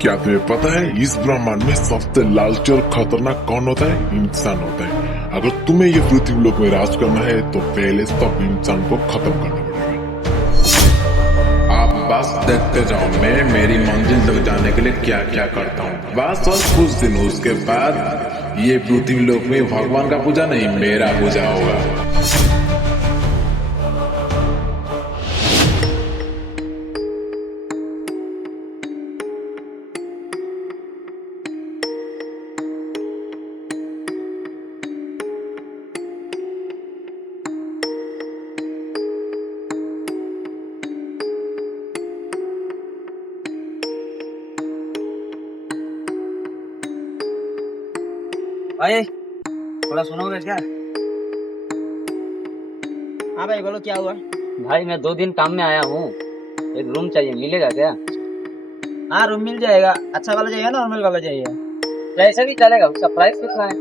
क्या तुम्हें पता है इस ब्रह्मांड में सबसे लालची और खतरनाक कौन होता है? इंसान होता है। अगर तुम्हें ये पृथ्वी लोक में राज करना है तो पहले सब इंसान को खत्म करना पड़ेगा। आप बस देखते जाओ मैं मेरी मंजिल तक जाने के लिए क्या क्या करता हूँ। बस और कुछ दिन उसके बाद ये पृथ्वी लोक में भगवान का पूजा नहीं मेरा पूजा होगा। भाई थोड़ा सुनोगे क्या? हाँ भाई बोलो क्या हुआ। भाई मैं 2 दिन काम में आया हूँ, एक रूम चाहिए, मिलेगा क्या? हाँ रूम मिल जाएगा। अच्छा वाला चाहिए नॉर्मल वाला चाहिए? जैसे भी चलेगा, उसका प्राइस कितना है?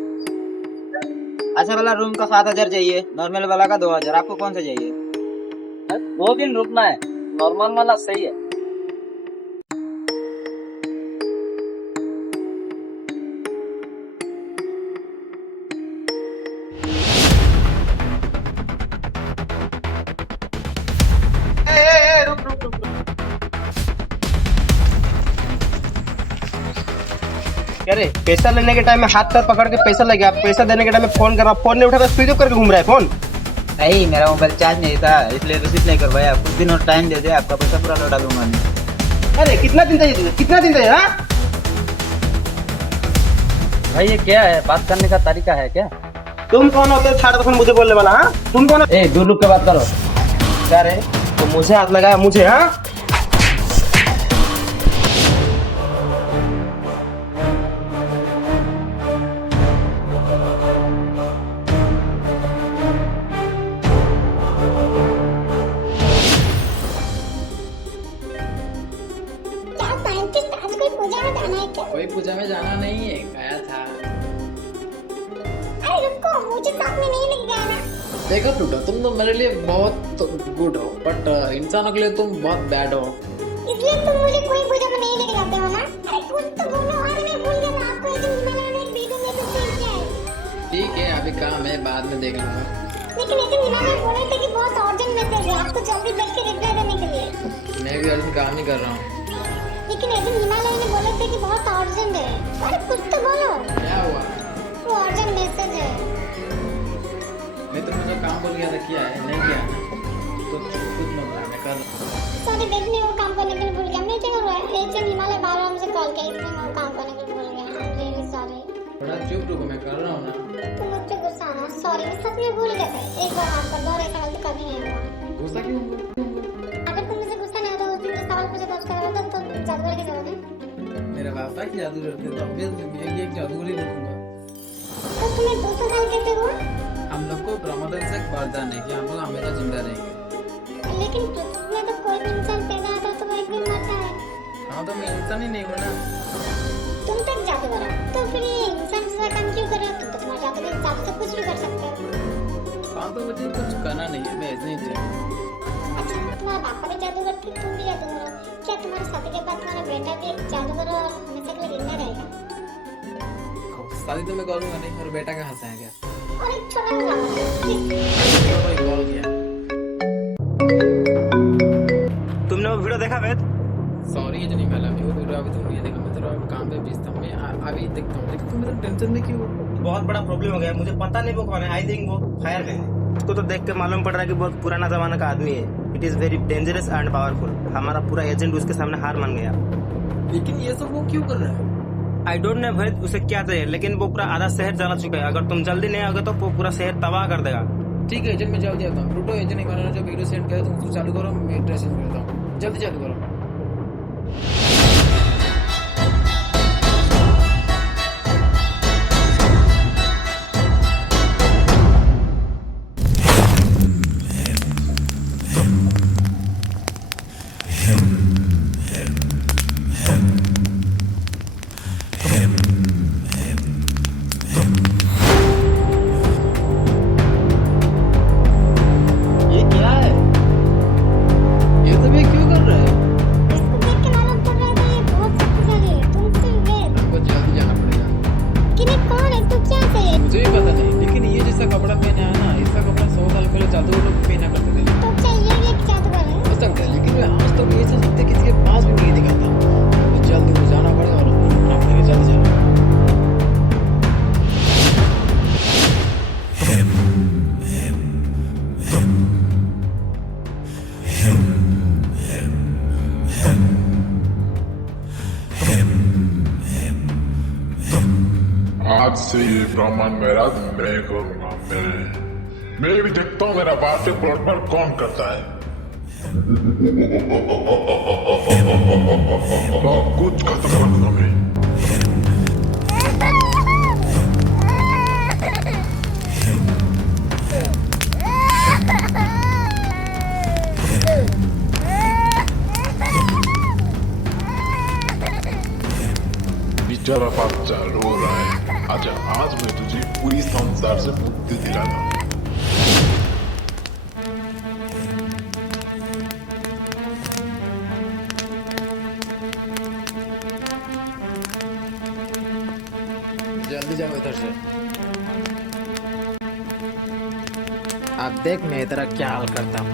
अच्छा वाला रूम का 7,000 चाहिए, नॉर्मल वाला का 2,000। आपको कौन सा चाहिए? 2 दिन रुकना है, नॉर्मल वाला सही है। क्या रे, पैसा लेने के टाइम में हाथ पर पकड़ के पैसा लगे, आप पैसा देने के टाइम में फोन कर रहा, फोन नहीं उठा रहा, स्विच ऑफ करके घूम रहा है फोन। नहीं, मेरा मोबाइल चार्ज नहीं था इसलिए रिसीव नहीं कर पाया। कुछ दिन और टाइम दे दे, आपका पैसा पूरा लौटा दूंगा मैं। अरे कितना दिन चाहिए तुझे, कितना दिन चाहिए? हाँ भाई ये क्या है, बात करने का तरीका है क्या? तुम कौन होते हो छाड़ मुझे बोलने वाला? हाँ तुम कौन? ए दूर रुक के बात करो। क्या रे, तो मुझे हाथ लगाया मुझे? हाँ कोई पूजा में जाना नहीं है, गया था। अरे रुको, मुझे साथ में नहीं लेके जाना। देखो टूटा, तुम तो मेरे लिए बहुत गुड हो, बट इंसानों के लिए तुम बहुत बैड हो। इसलिए तुम मुझे कोई पूजा में नहीं लेके जाते हो ना? अरे कुछ तो बोलो। अरे मैं भूल गया था, आपको एक हिमालय में एक वीडियो में तो सेव किया है। ठीक है, अभी काम है, बाद में देख लूंगा। लेकिन एक हिमालय बोल रहे थे कि बहुत अर्जेंट मैसेज है, आपको जल्दी देख के रिप्लाई देने के लिए। मैं भी अर्जेंट काम ही कर रहा हूँ। लेकिन एक हिमालय ने बोले थे कि बहुत अर्जेंट है। अरे कुछ तो बोलो। क्या हुआ? वो अर्जेंट मैसेज है। मैं तुमने जो काम बोल गया था किया है, नहीं किया ना? तो कुछ मत रहा, मैं कर सॉरी देखने वो काम करने के लिए भूल गया। मैं क्या एजेंट हिमालय बार बार मुझे कॉल किया, इसलिए मैं वो काम करने के लिए भूल गया। I am really sorry. थोड़ा चुप रुको, मैं कर रहा हूँ ना। तुम मुझ पे गुस्सा ना, सॉरी मैं सच में भूल गया था। एक बार माफ कर दो और ऐसा गलती कभी नहीं होगा। गुस्सा क्यों? अगर तुम मुझे गुस्सा नहीं आता उस दिन जो सवाल पूछा था उसका जवाब दो, तो जादूगर के जवाब है। मेरा पापा की जादू करते तो मैं ये जादूगर ही रखूंगा। तो तुम्हें 200 साल कैसे हुआ? हम लोग को प्रमोदन से एक वरदान है कि हम लोग हमेशा जिंदा रहेंगे। लेकिन पृथ्वी में तो कोई भी इंसान पैदा होता है तो वो एक दिन मरता है। हाँ तो मैं इंसान ही नहीं हूँ ना। तुम तो एक जादूगर हो, तो फिर ये इंसान जैसा काम क्यों कर रहे हो? तुम तो तुम्हारा जादू से कुछ भी कर सकते हो। हाँ तो मुझे कुछ करना नहीं है, मैं ऐसे ही थे। अच्छा तुम्हारा पापा भी जादूगर थे, तुम भी जादूगर हो। क्या तुम्हारी शादी के बाद तुम्हारा बेटा भी एक जादूगर और हमेशा के लिए जिंदा रहेगा? शादी तो मैं करूंगा नहीं, और बेटा कहाँ से आएगा? और एक छोटा सा प्लीज। कोई कॉल किया। तुमने वो वीडियो देखा वेद? सॉरी ये जो नहीं मिला, वो वीडियो अभी तुम ये देखा, मैं तेरा काम पे व्यस्त था, मैं अभी देखता हूँ। लेकिन तुम मेरा टेंशन में क्यों? बहुत बड़ा प्रॉब्लम हो गया, मुझे पता नहीं वो कौन है। आई थिंक वो फायर में है। उसको तो देख के मालूम पड़ रहा है कि बहुत पुराना जमाना का आदमी है। It is very dangerous and powerful. हमारा पूरा एजेंट उसके सामने हार मान गया। लेकिन ये सब वो क्यों कर रहा है? आई डोंट नो भाई उसे क्या चाहिए, लेकिन वो पूरा आधा शहर जाना चुका है। अगर तुम जल्दी नहीं आओगे तो वो पूरा शहर तबाह कर देगा। ठीक है एजेंट, मैं जल्दी आता हूँ। प्लूटो एजेंट हिमालय जो वीडियो सेंड किया तुम उसको चालू करो, मैं ड्रेसिंग करता हूँ। जल्दी चालू करो। ये क्या है? ये सब ये क्यों कर रहा है? से ये ब्रह्मांड मेरा मैं करूंगा। मैं भी देखता हूँ मेरा बाप के प्लॉट पर कौन करता है। बहुत कुछ खत्म रखूंगा मैं। बेचारा बच्चा रो रहा है। अच्छा आज मैं तुझे पूरी संसार से मुक्ति दिलाता हूँ। जल्दी जाओ इधर से। अब देख मैं तेरा क्या हाल करता हूँ।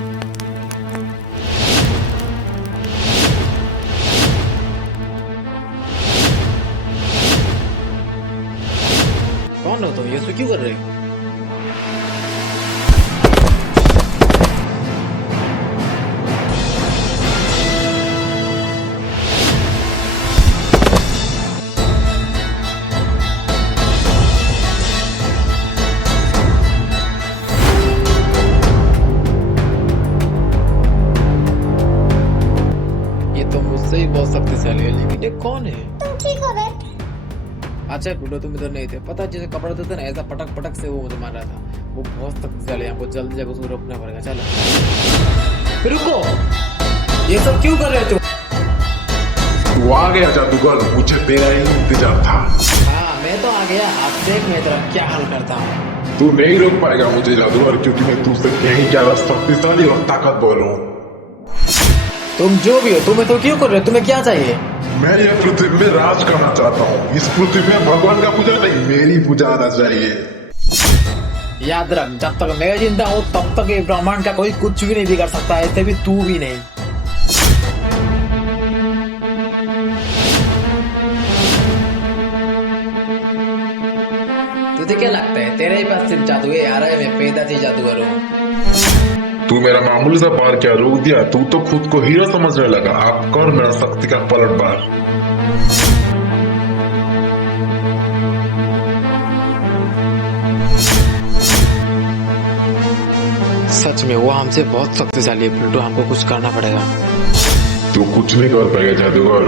कौन हो तुम? ये सब क्यों कर रहे हो? ये तो मुझसे ही बहुत शक्तिशाली है, लेकिन ये कौन है? तुम ठीक हो बे? अच्छा प्लूटो तुम इधर नहीं थे, पता जैसे कपड़ा देते ना ऐसा पटक पटक से वो मुझे मार रहा था। वो बहुत शक्तिशाली है, हमको जल्दी जाकर उसको रोकना पड़ेगा। चलो रुको, ये सब क्यों कर रहे हो तुम? तू आ गया जादूगर, मुझे तेरा ही इंतजार था। हाँ मैं तो आ गया। अब देख मैं तेरा क्या हाल करता हूँ। तू नहीं रोक पाएगा मुझे जादूगर, क्योंकि मैं तुझसे कहीं ज्यादा शक्तिशाली और ताकतवर हूँ। तुम जो भी हो, तुम्हें तो क्यों कर रहे हो? तुम्हें क्या चाहिए? मैं ये पृथ्वी में राज करना चाहता हूँ। इस पृथ्वी में भगवान का पूजा नहीं, मेरी पूजा आना चाहिए। याद रख, जब तक मैं जिंदा हूँ तब तक ये ब्रह्मांड का कोई कुछ भी नहीं बिगाड़ सकता, ऐसे भी तू भी नहीं। तुझे क्या लगता है तेरे ही पास सिर्फ जादू है? यार मैं पैदा से जादूगर हूँ। तू मेरा मामूली सा पार क्या रोक दिया? तू तो खुद को हीरो समझने लगा। आप कर मेरा शक्ति का पलटवार। सच में वो हमसे बहुत शक्तिशाली है प्लूटो, हमको कुछ करना पड़ेगा। तू कुछ नहीं कर पाएगा जादूगर।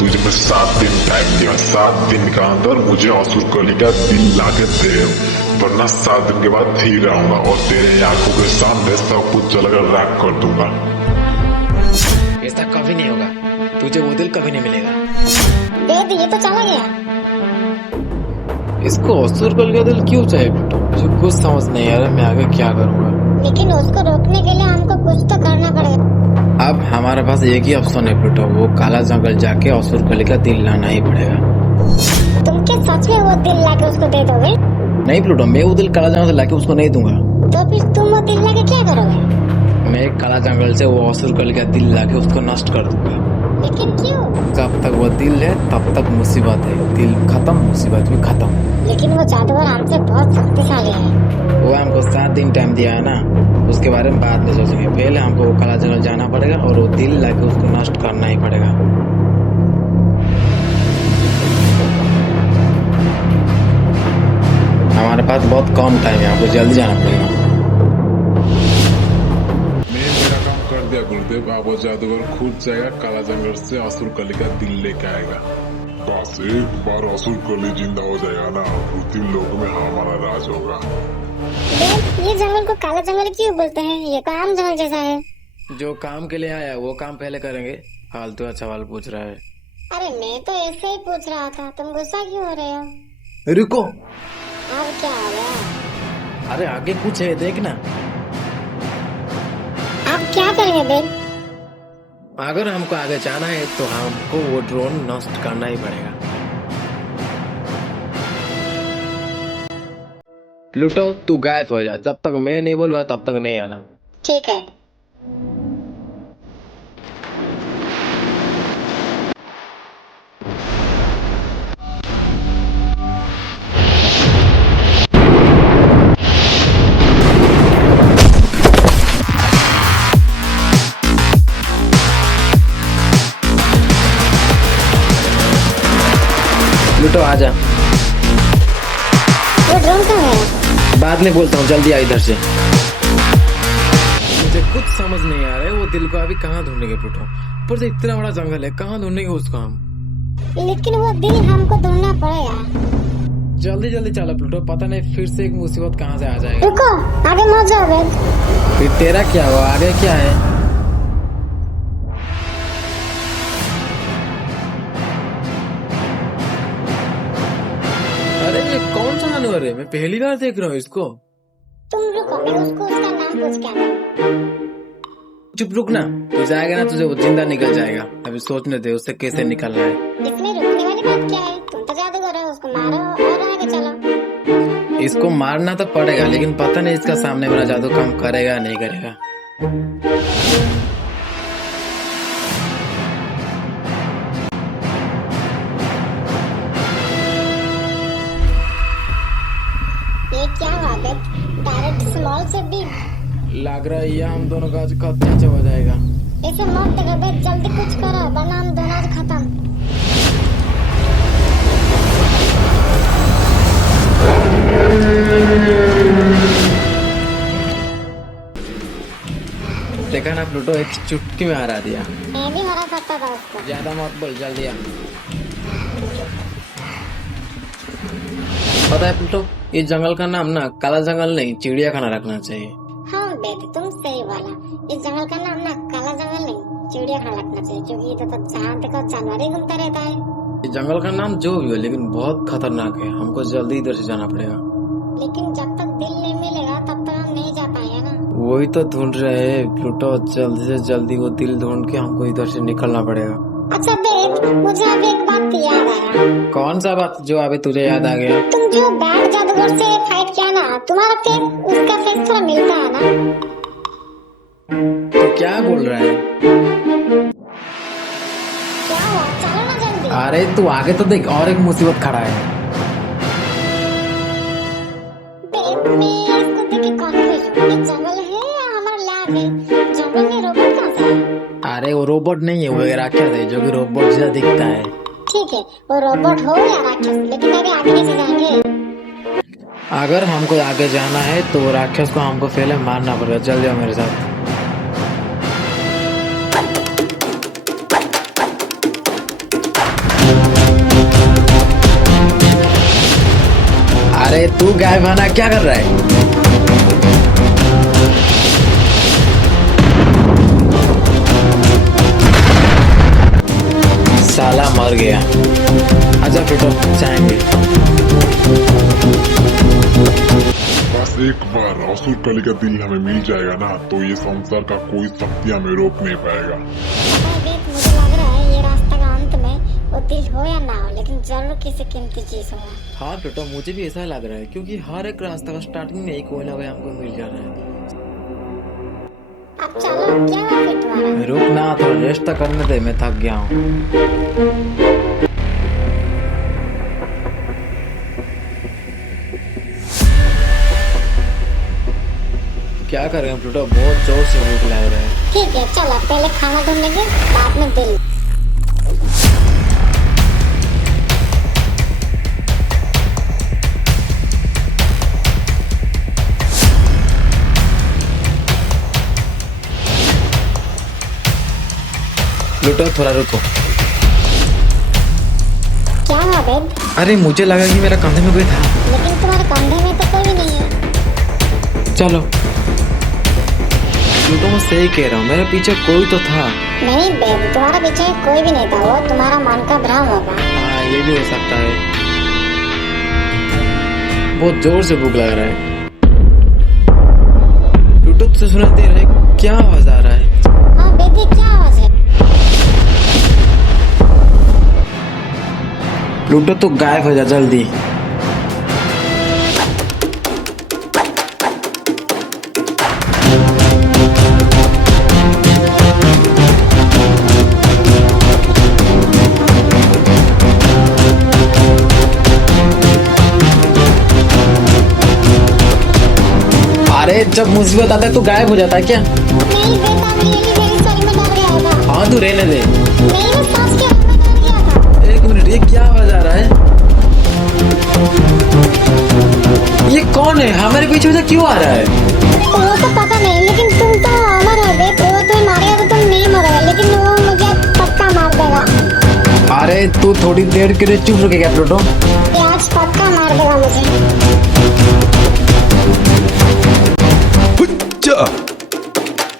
तुझे मैं 7 दिन टाइम दिया। 7 दिन का अंदर मुझे असुर कली का दिल लाके दे, वरना 7 दिन के बाद नहीं रहूंगा और तेरे आंखों के सामने सब कुछ जलकर राख कर दूंगा। ऐसा कभी नहीं होगा, तुझे वो दिल कभी नहीं मिलेगा। बेद ये तो चला गया। इसको असुर कल का दिल क्यों चाहिए प्लूटो? मुझे कुछ समझ नहीं आ रहा मैं आगे क्या करूँगा। लेकिन उसको रोकने के लिए हमको कुछ तो करना पड़ेगा। अब हमारे पास एक ही ऑप्शन है प्लूटो, वो काला जंगल जाके असुर कली का दिल लाना ही पड़ेगा। तुम क्या सच में वो दिल लाके उसको दे दोगे? नहीं प्लूटो, मैं वो दिल काला जंगल से लाके उसको नहीं दूंगा। तो फिर तुम वो दिल लाके क्या करोगे? मैं काला जंगल से वो असुर कली का दिल लाके उसको नष्ट कर दूंगा। लेकिन क्यों? जब तक वो दिल है तब तक मुसीबत है, दिल खत्म मुसीबत भी खत्म। लेकिन वो जादूगर हमसे बहुत शक्तिशाली है। वो हमको 7 दिन टाइम दिया है ना, उसके बारे में बाद में सोचेंगे। पहले हमको वो काला जंगल जाना पड़ेगा और वो दिल लाके उसको नष्ट करना ही पड़ेगा। हमारे पास बहुत कम टाइम है, हमको जल्दी जाना पड़ेगा। मैं मेरा काम कर दिया गुरुदेव। अब वो जादूगर खुद जाएगा काला जंगल से असुर कली का दिल लेके आएगा। बस एक बार असुर कली जिंदा हो जाएगा ना, पृथ्वी लोक में हमारा राज होगा। बेद ये जंगल को काला जंगल क्यों बोलते हैं? ये तो आम जंगल जैसा है। जो काम के लिए आया वो काम पहले करेंगे, फालतू का सवाल पूछ रहा है। अरे मैं तो ऐसे ही पूछ रहा था, तुम गुस्सा क्यों हो रहे हो? रुको, अब क्या हो गया? अरे आगे कुछ है देखना। अब क्या करेंगे बेद? अगर हमको आगे जाना है तो हमको वो ड्रोन नष्ट करना ही पड़ेगा। प्लूटो तू गायब हो जा, जब तक मैं नहीं बोलूंगा तब तक नहीं आना। ठीक है। प्लूटो आजा। बाद में बोलता हूँ, जल्दी आ इधर से। मुझे कुछ समझ नहीं आ रहा है वो दिल को अभी कहाँ ढूंढेंगे प्लूटो। ऊपर से इतना बड़ा जंगल है, कहाँ ढूंढेंगे उसको हम? लेकिन वो दिल हमको ढूंढना पड़ेगा। जल्दी जल्दी चलो प्लूटो, पता नहीं फिर से एक मुसीबत कहाँ से आ जाएगा। रुको, आगे मत जाओ वेद। फिर तेरा क्या हुआ, आगे क्या है? अरे ये कौन सा जानवर है? मैं पहली बार देख रहा हूँ इसको। तुम रुको, मैं उसको उसका नाम पूछ के आता हूँ। चुप रुक ना, तू जाएगा ना तुझे वो जिंदा निकल जाएगा। अभी सोचने दे उससे कैसे निकलना है। इसमें रुकने वाली बात क्या है? तुम तो जादूगर हो, उसको मारो और आगे चलो। इसको मारना तो पड़ेगा, लेकिन पता नहीं इसका सामने मेरा जादू काम करेगा नहीं करेगा। ये क्या हुआ बेट? डायरेक्ट स्मॉल से बिग। लग रहा है ये हम दोनों का आज खत्म हो जाएगा। ऐसे मत देखो बेट, जल्दी कुछ करो वरना हम दोनों आज खत्म। देखा ना प्लूटो, एक चुटकी में हरा दिया। मैं भी हरा सकता था उसको। ज्यादा मत बोल, जल्दी आ। पता है प्लूटो, ये जंगल का नाम ना काला जंगल नहीं चिड़ियाखाना रखना चाहिए। हाँ बेटे, तुम सही बोला। इस जंगल का नाम ना काला जंगल नहीं चिड़ियाखाना रखना चाहिए, क्योंकि इधर तो जहाँ देखो जानवर ही घूमता रहता है। ये जंगल का नाम जो भी हो, लेकिन बहुत खतरनाक है। हमको जल्दी इधर से जाना पड़ेगा। लेकिन जब तक दिल नहीं मिलेगा तब तक हम नहीं जा पाएंगे ना। वही तो ढूंढ रहे हैं प्लूटो, जल्दी से जल्दी वो दिल ढूंढ के हमको इधर से निकलना पड़ेगा। अच्छा बेट, मुझे अब एक बात याद आया। कौन सा बात जो अभी तुझे याद आ गया? तुम जो बैड जादूगर से फाइट किया ना, तुम्हारा फेस उसका फेस थोड़ा मिलता है ना। तो क्या बोल रहा है? क्या हुआ, चलो ना जल्दी। अरे तू आगे तो देख, और एक मुसीबत खड़ा है। बेट, मैं इसको देख के कन्फ्यूज हूँ। ये जंगल है या हमारा लैब है? जंगल में रोबोट कहाँ से है? अरे वो रोबोट नहीं है, वो एक राक्षस है जो कि रोबोट जैसा दिखता है। ठीक है, वो रोबोट हो या राक्षस, लेकिन अभी आगे कैसे जाएंगे? अगर हमको आगे जाना है तो वो राक्षस को हमको पहले मारना पड़ेगा। जल्दी आओ मेरे साथ। अरे तू गाय बना क्या कर रहा है? साला मर गया। आजा बेटो, जाएंगे। बस एक बार असुर कली का दिल हमें मिल जाएगा ना, तो ये संसार का कोई शक्ति हमें रोक नहीं पाएगा। बेट, मुझे लग रहा है ये रास्ता का अंत में वो दिल हो या ना हो, लेकिन जरूर किसी कीमती चीज होगा। हाँ बेटो, मुझे भी ऐसा लग रहा है, क्योंकि हर एक रास्ता का स्टार्टिंग में एक कोई ना कोई हमको मिल जा रहा है। अब चलो, क्या हुआ फिर तुम्हारा? रुक ना, थोड़ा रेस्ट तो करने दे, मैं थक गया हूँ। क्या करें प्लूटो, बहुत जोर से भूख लग रहा है। ठीक है, चलो पहले खाना ढूंढ लेंगे, बाद में दिल। प्लूटो थोड़ा रुको। क्या हुआ बेट? अरे मुझे लगा कि मेरा कंधे में कोई था। लेकिन तुम्हारे कंधे में तो कोई भी नहीं है। चलो प्लूटो, मैं सही कह रहा हूँ, मेरे पीछे कोई तो था। नहीं बेट, तुम्हारा पीछे कोई भी नहीं था, वो तुम्हारा मन का भ्रम होगा। हाँ ये भी हो सकता है। बहुत जोर से भूख लग रहा है। प्लूटो से सुनाई दे रहा है, क्या आवाज आ रहा है? हाँ बेटी, क्या आवाज है? प्लूटो तो गायब हो जा जल्दी। अरे जब मुसीबत आता है तो गायब हो जाता है क्या? नहीं बेटा, रियली मेरी सॉरी, मैं डर गया था। हाँ तू रहने दे। नहीं, मैं सच कह रहा हूँ, मैं डर गया था। एक मिनट, ये क्या आवाज आ रहा है? ये कौन है? हमारे पीछे से क्यों आ रहा है? वो तो पता नहीं, लेकिन तुम तो अमर हो गए। वो तुम्हें मारेगा तो तुम नहीं मरोगे, लेकिन वो मुझे पक्का मार देगा। अरे तू थोड़ी देर के लिए चुप रुकेगा प्लूटो? ये आज पक्का मार देगा मुझे। हुच्चा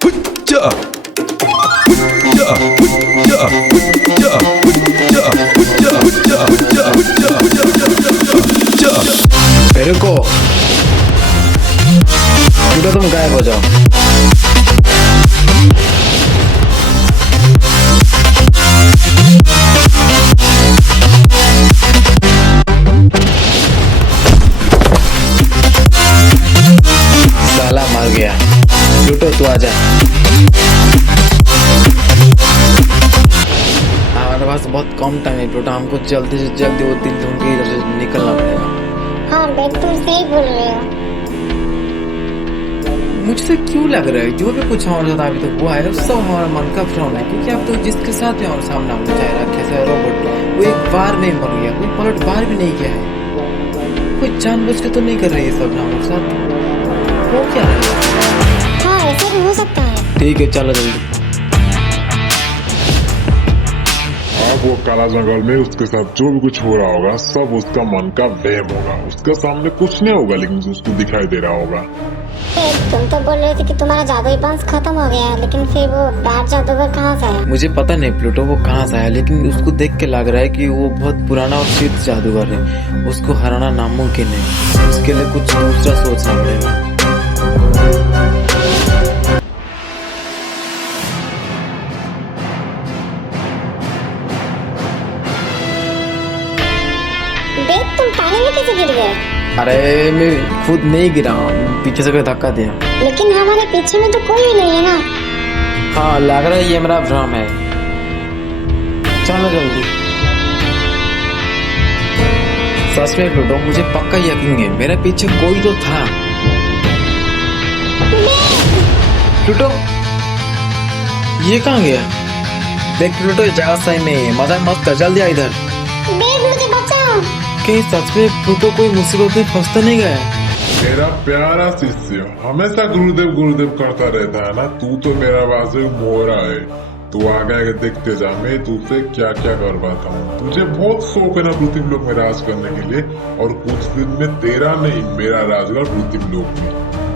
हुच्चा हुच्चा हुच्चा हुच्चा हुच्चा हुच्चा हुच्चा हुच्चा हुच्चा। रुको, प्लूटो तुम गायब हो जाओ। साला मर गया। प्लूटो तू आजा। हमारे पास बहुत कम टाइम है प्लूटो, हमको जल्दी से जल्दी वो दिल ढूंढ के इधर से निकलना पड़ेगा। हाँ बेट, तुम सही बोल रहे हो। मुझसे क्यों लग रहा है जो भी कुछ हमारे साथ अभी तक हुआ है सब हमारा मन का भ्रम है, क्योंकि अब तो जिसके साथ है और सामने हमने चाहे रखे से रोबोट, वो एक बार नहीं मर गया, कोई पलट बार भी नहीं किया है, कोई जानबूझ के तो नहीं कर रही है सब ना हमारे साथ। वो क्या है? हाँ ऐसा भी हो सकता है। ठीक है चलो जल्दी। अब वो काला जंगल में उसके साथ जो भी कुछ हो रहा होगा सब उसका मन का वहम होगा। उसके सामने कुछ नहीं होगा, लेकिन उसको दिखाई दे रहा होगा। तुम तो बोल रहे थे कि तुम्हारा जादुई बांस खत्म हो गया है, लेकिन फिर वो बैड जादूगर कहाँ से आया? मुझे पता नहीं प्लूटो वो कहाँ से आया, लेकिन उसको देख के लग रहा है कि वो बहुत पुराना और सिद्ध जादूगर है, उसको हराना नामुमकिन है। उसके लिए कुछ दूसरा सोचना पड़ेगा। बेट, तुम पानी में कैसे गिर गए? अरे मैं खुद नहीं गिरा, पीछे से कोई धक्का दिया। लेकिन हमारे पीछे में तो कोई भी नहीं है ना। हाँ लग रहा है ये मेरा भ्रम है। चलो जल्दी। सच में प्लूटो मुझे पक्का यकीन है मेरे पीछे कोई तो था। प्लूटो ये कहाँ गया? देख प्लूटो ये जगह सही नहीं है, मजाक मत कर, जल्दी आ इधर। बेट मुझे बचाओ। कहीं सच में प्लूटो कोई मुसीबत में फंस तो नहीं गया? मेरा प्यारा शिष्य हमेशा गुरुदेव गुरुदेव करता रहता है ना। तू तो मेरा वास्तविक मोहरा है। तू आगे आगे देखते जा, मैं तुझसे क्या क्या करवाता हूँ। तुझे बहुत शौक है ना पृथ्वी लोक में राज करने के लिए, और कुछ दिन में तेरा नहीं मेरा राजगर पृथ्वी लोक में।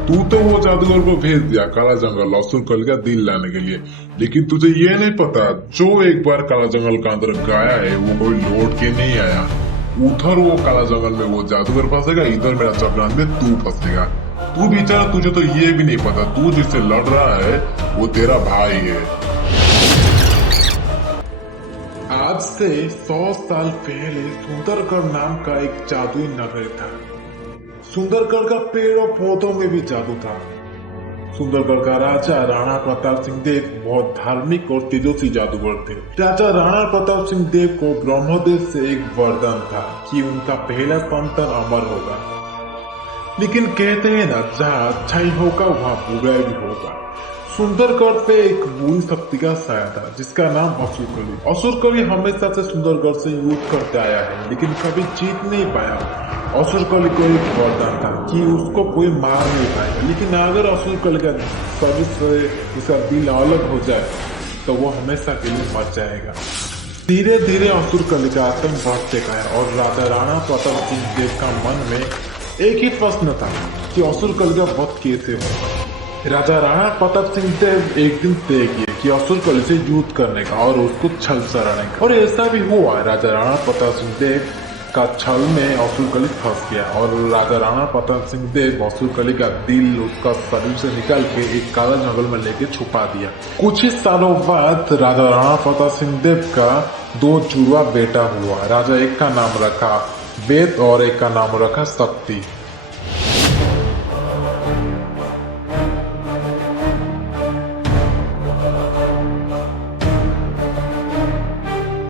तू तो वो जादूगर को भेज दिया काला जंगल असुर कल का दिल लाने के लिए, लेकिन तुझे ये नहीं पता जो एक बार काला जंगल का अंदर गया है वो कोई लौट के नहीं आया। उधर वो काला जंगल में वो जादूगर फंसेगा, इधर मेरा चक्रांत में तू फंसेगा। तू बेचारा, तुझे तो ये भी नहीं पता तू जिससे लड़ रहा है वो तेरा भाई है। आज से 100 साल पहले सुंदरगढ़ नाम का एक जादुई नगर था। सुंदरगढ़ का पेड़ और पौधों में भी जादू था। सुंदरगढ़ का राजा राणा प्रताप सिंह देव बहुत धार्मिक और तेजस्वी जादूगर थे। राजा राणा प्रताप सिंह देव को ब्रह्मदेव से एक वरदान था कि उनका पहला संतान अमर होगा। लेकिन कहते हैं ना, जहाँ अच्छाई होगा वहाँ बुराई भी होगा। सुंदरगढ़ पे एक बुरी शक्ति का साया था जिसका नाम असुरकली। असुरकली हमेशा से सुंदरगढ़ से युद्ध करते आया है, लेकिन कभी जीत नहीं पाया। असुरकली को एक वरदान था कि उसको कोई मार नहीं पाएगा, लेकिन अगर असुरकली का शरीर से उसका दिल अलग हो जाए तो वो हमेशा के लिए मर जाएगा। धीरे धीरे असुरकली का आतंक बढ़ते गया और राजा राणा प्रताप सिंह देव का मन में एक ही प्रश्न था कि असुरकली का वध कैसे होगा। राजा राणा प्रताप सिंह देव एक दिन तय किए कि असुरकली से युद्ध करने का और उसको छल चढ़ाने का, और ऐसा भी हुआ। राजा राणा प्रताप सिंह देव का छल में असुरकली फंस गया और राजा राणा प्रताप सिंह देव असुरकली का दिल उसका शरीर से निकाल के एक काला जंगल में लेके छुपा दिया। कुछ ही सालों बाद राजा राणा प्रताप सिंह देव का 2 जुड़वा बेटा हुआ। राजा एक का नाम रखा वेद और एक का नाम रखा शक्ति।